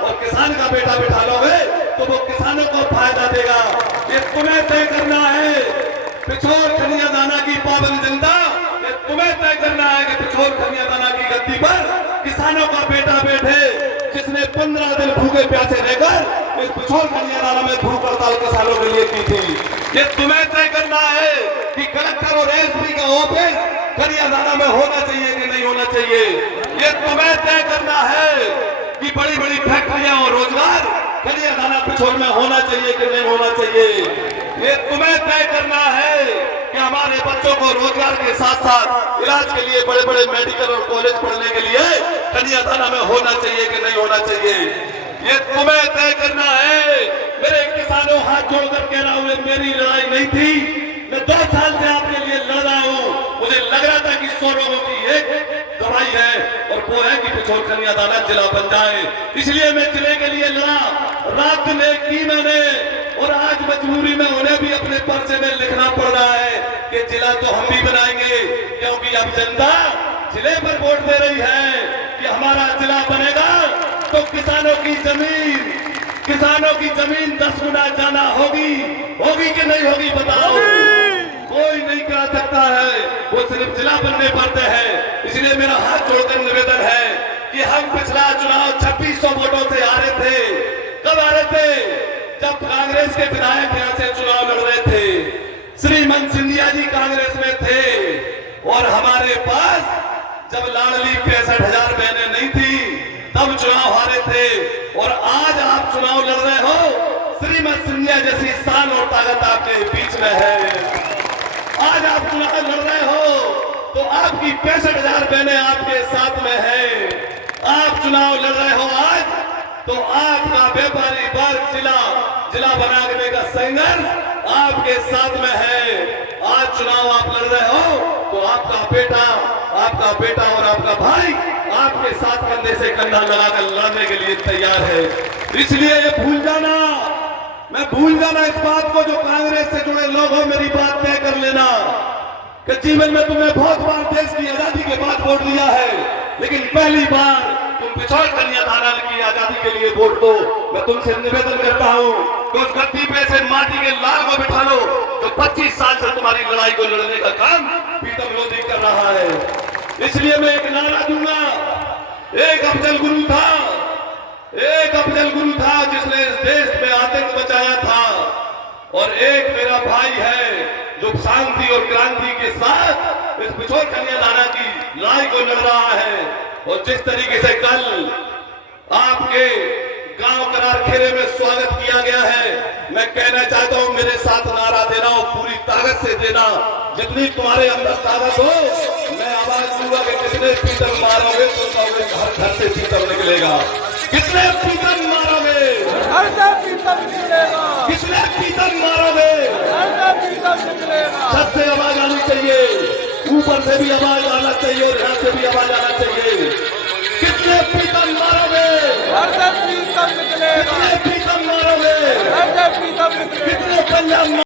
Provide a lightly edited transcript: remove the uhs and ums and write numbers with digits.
और किसान का बेटा बिठा लोगे तो वो किसानों को फायदा देगा। ये तुम्हें तय करना है पिछोर खनिया दाना की पाबंद जनता, ये तुम्हें तय करना है कि पिछोर खनिया दाना की गद्दी पर किसानों का बेटा बैठे, जिसने 15 दिन भूखे प्यासे रहकर इस पिछोर खनिया दाना में भूख हड़ताल किसानों के लिए की थी। ये तुम्हें तय करना है कि कलेक्टर और एसपी का ऑफिस खनिया दाना में होना चाहिए कि नहीं होना चाहिए। ये तुम्हें तय करना है कि बड़ी बड़ी फैक्ट्रियां और रोजगार खनिया दाना पिछोर में होना चाहिए कि नहीं होना चाहिए। ये तुम्हें तय करना है कि हमारे बच्चों को रोजगार के साथ साथ इलाज के लिए बड़े बड़े मेडिकल और कॉलेज पढ़ने के लिए खनिया दाना में होना चाहिए कि नहीं होना चाहिए। ये तुम्हें तय करना है। मेरे किसानों, हाथ जोड़कर कह रहा हूं, मेरी लड़ाई नहीं थी, मैं 2 साल से आपके लिए लड़ रहा हूं। मुझे लग रहा था कि 100 लोगों की एक दवाई है और वो है कि पिछोर खनिया दाना जिला बन जाए, इसलिए मैं जिले के लिए लड़ा, रात ने की मैंने, और आज मजबूरी में उन्हें भी अपने पर्चे में लिखना पड़ रहा है कि जिला तो हम भी बनाएंगे, क्योंकि अब जनता जिले पर वोट दे रही है कि हमारा जिला बनेगा तो किसानों की जमीन 10 गुना जाना होगी कि नहीं होगी बताओ। कोई नहीं करा सकता है, वो सिर्फ जिला बनने पड़ते हैं। इसलिए मेरा हाथ जोड़कर निवेदन है कि हम पिछला चुनाव 2600 वोटों से आ रहे थे। कब आ रहे थे? जब कांग्रेस के विधायक यहां से चुनाव लड़ रहे थे, श्रीमंत सिंधिया जी कांग्रेस में थे, और हमारे पास जब लाडली 65,000 बहनें नहीं थी तब चुनाव हारे थे। और आज आप चुनाव लड़ रहे हो, श्रीमंत सिंधिया जैसी शान और ताकत आपके बीच में है। आज आप चुनाव लड़ रहे हो तो आपकी 65,000 बहनें आपके साथ में है। आप चुनाव लड़ रहे हो आज तो आपका व्यापारी वर्ग जिला बनाने का संघर्ष आपके साथ में है। आज चुनाव आप लड़ रहे हो तो आपका बेटा और आपका भाई आपके साथ कंधे से कंधा लगाकर लड़ने के लिए तैयार है। इसलिए ये भूल जाना इस बात को, जो कांग्रेस से जुड़े लोग हो, मेरी बात तय कर लेना कि जीवन में तुमने बहुत बार देश की आजादी के बाद वोट दिया है, लेकिन पहली बार तुम पिछोर खनिया दाना की आजादी के लिए वोट दो। मैं तुमसे निवेदन करता हूं कि उस गद्दी पे से माटी के लाल को बिठा लो, तो 25 साल से तुम्हारी लड़ाई को लड़ने का काम प्रीतम लोधी कर रहा है। इसलिए मैं एक नारा दूंगा, एक अफजल गुरु था जिसने इस देश में आतंक बचाया था, और एक मेरा भाई है जो शांति और क्रांति के साथ इस पिछोर खनिया दाना की लड़ाई को लड़ रहा है। और जिस तरीके से कल आपके गांव करारखेड़े में स्वागत किया गया है, मैं कहना चाहता हूं, मेरे साथ नारा देना और पूरी ताकत से देना, जितनी तुम्हारे अंदर ताकत हो। मैं आवाज दूंगा कि कितने पीतल मारोगे तो घर से पीतल निकलेगा। कितने पीतल मारोगे? घर से पीतल निकलेगा। कितने पीतल मारोगे? घर से पीतल निकलेगा। छत से आवाज आनी चाहिए, ऊपर से भी आवाज आना चाहिए और यहाँ से भी आवाज आना चाहिए। कितने पीतल मारोगे? घर से पीतल निकलेगा। कितने पीतल मारोगे? घर से पीतल निकलेगा। कितने पंजाब